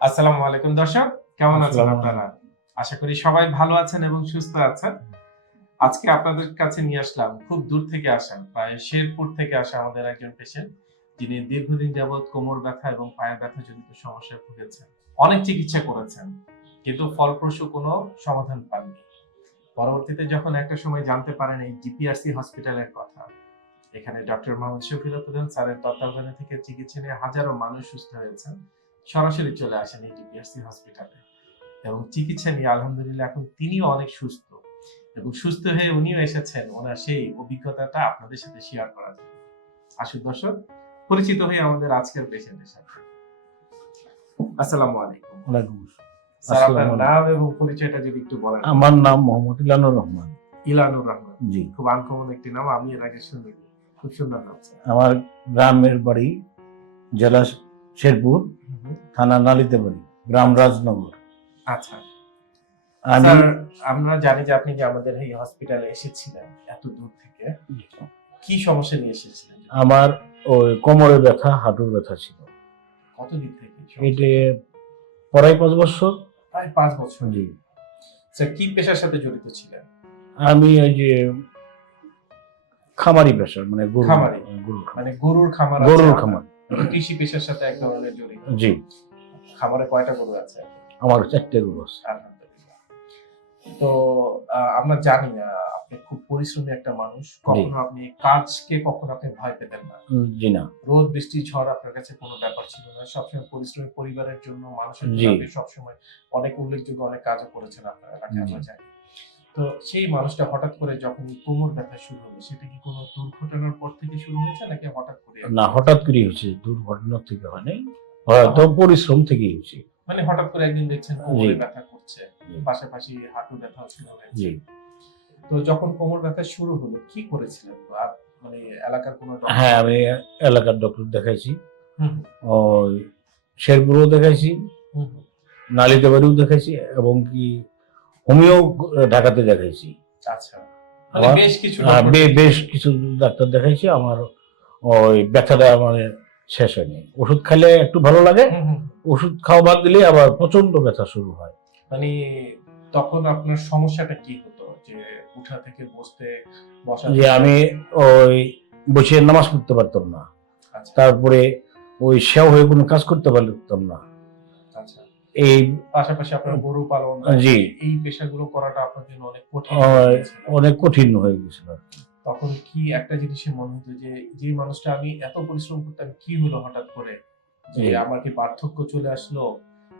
আসসালামু আলাইকুম দর্শক কেমন আছেন আপনারা? আশা করি সবাই ভালো আছেন এবং সুস্থ আছেন। আজকে আপনাদের কাছে নিয়ে আসলাম খুব দূর থেকে আসেন প্রায় শেরপুর থেকে আসা আমাদের একজন পেশেন্ট যিনি দীর্ঘদিন যাবৎ কোমর ব্যথা এবং পায়ের ব্যথা জনিত সমস্যায় ভুগেছেন। অনেক চিকিৎসা করেছেন কিন্তু ফলপ্রসূ কোনো সমাধান পাননি। পরবর্তীতে যখন একটা সময় জানতে পারেন এই জিপিআরসি হসপিটালের কথা এখানে ডক্টর মোহাম্মদ শফিউল প্রধান স্যারের তত্ত্বাবধানে থেকে চিকিৎসা নিয়ে হাজারো মানুষ সুস্থ হয়েছেন। সরাসরি চলে আসেন এই ডিপিআরসি হসপিটালে এবং চিকিৎসা নিয়ে আলহামদুলিল্লাহ এখন তিনিও অনেক সুস্থ। এবং সুস্থ হয়ে উনিও এসেছেন। ওনার সেই অভিজ্ঞতাটা আপনাদের সাথে শেয়ার করার জন্য। আসুন দর্শক পরিচিত হয়ে আমাদের আজকের পেশেন্টের সাথে। আসসালামু আলাইকুম। ওয়ালাইকুম আসসালাম। স্যার আপনার নাম এবং পরিচয়টা যদি একটু বলেন। আমার নাম মোহাম্মদ ইলানুর রহমান। ইলানুর রহমান। জি। খুব আনকমন একটি নাম আমি এর আগে শুনিনি। খুব সুন্দর নাম। আমার গ্রামের বাড়ি জেলা শেরপুর। থানা নালিতে বাড়ি গ্রাম রাজনগর। আচ্ছা। স্যার আমরা জানি যে আপনি যে আমাদের এই হসপিটালে এসেছিলেন এত দূর থেকে। কি সমস্যা নিয়ে এসেছিলেন? আমার ওই কোমরে ব্যথা হাঁটুর ব্যথা ছিল। কতদিন থেকে? এটা পড়াই পাঁচ বছর। প্রায় পাঁচ বছর। জি। স্যার কি পেশার সাথে জড়িত ছিলেন? আমি ওই যে খামারি পেশার মানে গরু খামারি? গরু মানে গরুর খামার গরুর খামার। কৃষি পেশার সাথে এক ধরনের জড়িত। জি। খামারে কয়টা গরু আছে? আমার চারটে গরু আছে। আলহামদুলিল্লাহ। তো আমরা জানি না আপনি খুব পরিশ্রমী একটা মানুষ। কখনো আপনি কাজকে কখনো আপনি ভয় পেতেন না। জি না। রোদ বৃষ্টি ঝড় আপনার কাছে কোনো ব্যাপার ছিল না। সবসময় পরিশ্রমী পরিবারের জন্য মানুষের জন্য সবসময় অনেক উল্লেখযোগ্য অনেক কাজও করেছেন আপনার এলাকায় আমরা জানি। তো সেই মানুষটা হঠাৎ করে যখন কোমর ব্যথা শুরু হলো সেটা কি কোনো দুর্ঘটনার পর থেকে শুরু হয়েছে নাকি হঠাৎ করে? না হঠাৎ করে হয়েছে। দুর্ঘটনা থেকে হয় নাই হয়তো পরিশ্রম থেকেই হয়েছে। মানে হঠাৎ করে একদিন দেখছেন কোমরে ব্যথা করছে পাশাপাশি হাঁটু ব্যথা শুরু হয়েছে। জি। তো যখন কোমর ব্যথা শুরু হলো কি করেছিলেন? মানে এলাকার কোনো হ্যাঁ আমি এলাকার ডক্টর দেখাইছি। হুম, ওই শেরপুরও দেখাইছি। নালিতে বাড়িও দেখাইছি এবং কি হোমিও ঢাকাতে দেখাইছি। আচ্ছা। মানে বেশ কিছু বে- বেশ কিছু ডাক্তার দেখাইছি আমার ওই ব্যথাটা মানে শেষ হয়নি। ওষুধ খেলে একটু ভালো লাগে। ওষুধ খাওয়া বাদ দিলে আবার প্রচণ্ড ব্যথা শুরু হয়। মানে তখন আপনার সমস্যাটা কি হতো? যে উঠা থেকে বসতে বসা যে আমি ওই বসে নামাজ পড়তে পারতাম না। আচ্ছা। তারপরে ওই সেও হয়ে কোনো কাজ করতে পারতাম না। এই পাশাপাশি আপনার গরু পালন জি। এই পেশাগুলো করাটা আপনার জন্য অনেক কঠিন অনেক কঠিন হয়ে গেছিল। তখন কি একটা জিনিসের মনে হতো যে যে মানুষটা আমি এত পরিশ্রম করতাম কি হলো হঠাৎ করে? যে আমার কি পার্থক্য চলে আসলো?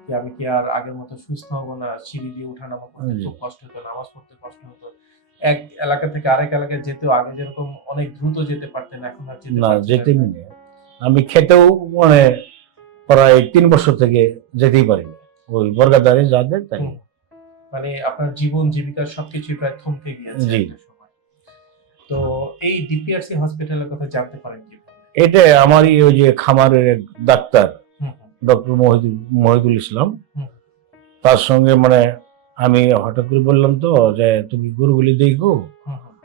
যে আমি কি আর আগের মতো সুস্থ হব না? সিঁড়ি দিয়ে ওঠা নামা করতে খুব কষ্ট হতো নামাজ পড়তে কষ্ট হতো। এক এলাকা থেকে আরেক এলাকায় যেতেও আগে যেরকম অনেক দ্রুত যেতে পারতেন এখন আর যেতে না যেতে আমি খেতেও মানে প্রায় তিন বছর থেকে যেতেই পারিনি। ওই বর্গাদারে যা দেয় তাই। মানে আপনার জীবন জীবিকার সবকিছু প্রায় থমকে গিয়েছে জি। তো এই ডিপিআরসি হসপিটালের কথা জানতে পারেন কি এটা আমারই ওই যে খামারের ডাক্তার ডক্টর মহিদুল মহিদুল ইসলাম। তার সঙ্গে মানে আমি হঠাৎ করে বললাম তো যে তুমি গরুগুলি দেখো।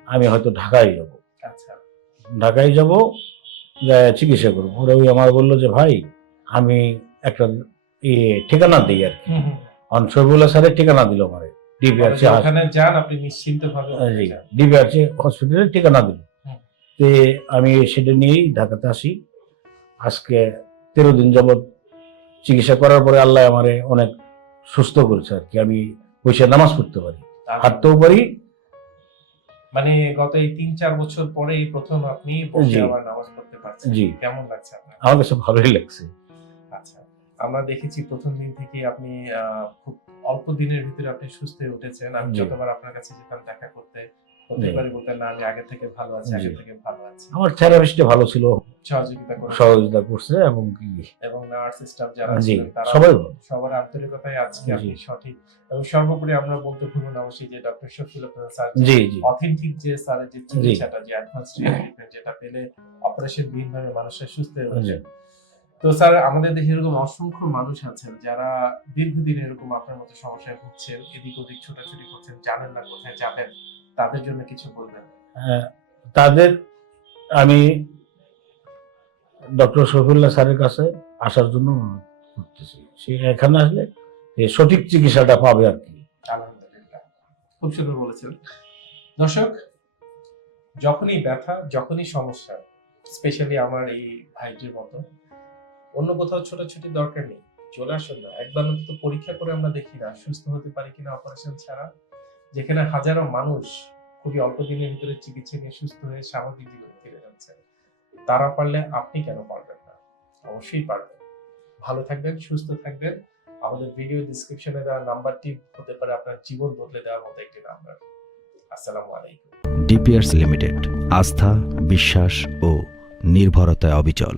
আমি হয়তো ঢাকায় যাব। আচ্ছা। ঢাকায় যাব যে চিকিৎসা করব। ওরা ওই আমার বলল যে ভাই আমি একটা ঠিকানা দিই আর কি। হুম স্যারের ঠিকানা দিল আমার। ডিবিআরসি ওখানে যান আপনি নিশ্চিন্ত ভাবে ডিবিআরসি হসপিটালে ঠিকানা দিল। তে আমি সেটা নিয়েই ঢাকাতে আসি। আজকে তেরো দিন যাবৎ চিকিৎসা করার পরে আল্লাহ আমারে অনেক সুস্থ করেছে আর কি। আমি বসে নামাজ পড়তে পারি। হাঁটতেও পারি। মানে গত এই তিন চার বছর পরে প্রথম আপনি নামাজ পড়তে পারছেন। জি। কেমন লাগছে আপনার? আমার কাছে ভালোই লাগছে। আমরা দেখেছি প্রথম দিন থেকে আপনি খুব অল্প দিনের ভিতরে আপনি সুস্থ হয়ে উঠেছেন। আমি যতবার আপনার কাছে যেতাম দেখা করতে প্রত্যেকবারই বলতেন না আমি আগে থেকে ভালো আছি আগে থেকে ভালো আছি। আমার থেরাপিস্টটা ভালো ছিল। সহযোগিতা করে সহযোগিতা করছে এবং কি। এবং নার্স স্টাফ যারা ছিলেন তারা সবাই সবার আন্তরিকতায় আজকে আপনি সঠিক এবং সর্বোপরি আমরা বলতে ভুলব না অবশ্যই যে ডক্টর শফিউল স্যার জি জি। অথেন্টিক যে স্যারের যে চিকিৎসাটা যে অ্যাডভান্স ট্রিটমেন্ট যেটা পেলে অপারেশন বিহীনভাবে মানুষের সুস্থ হয়ে ওঠে তো স্যার আমাদের দেশে এরকম অসংখ্য মানুষ আছেন যারা দীর্ঘদিন এরকম আপনার মতো সমস্যায় ভুগছেন এদিক ওদিক ছোটাছুটি করছেন জানেন না কোথায় যাবেন তাদের জন্য কিছু বলবেন? আহ, তাদের আমি ডক্টর শফিউল্লাহ স্যারের কাছে আসার জন্য অনুরোধ করতেছি। সে এখানে আসলে সঠিক চিকিৎসাটা পাবে আর কি। আলহামদুলিল্লাহ। খুব সুন্দর বলেছেন। দর্শক যখনই ব্যথা যখনই সমস্যা স্পেশালি আমার এই ভাইটির মতো অন্য কোথাও ছোটাছুটি দরকার নেই। চলে আসুন না। একবার অন্তত পরীক্ষা করে আমরা দেখি না, সুস্থ হতে পারি কিনা অপারেশন ছাড়া। যেখানে হাজারো মানুষ খুবই অল্প দিনের ভিতরে চিকিৎসা নিয়ে সুস্থ হয়ে স্বাভাবিক জীবনে ফিরে যাচ্ছে তারা পারলে আপনি কেন পারবেন না? অবশ্যই পারবেন। ভালো থাকবেন, সুস্থ থাকবেন। আমাদের ভিডিও ডিসক্রিপশনে দেওয়া নাম্বারটি হতে পারে আপনার জীবন বদলে দেওয়ার মতো একটি নাম্বার। আসসালামু আলাইকুম। ডিপিয়ার্স লিমিটেড আস্থা, বিশ্বাস ও নির্ভরতায় অবিচল।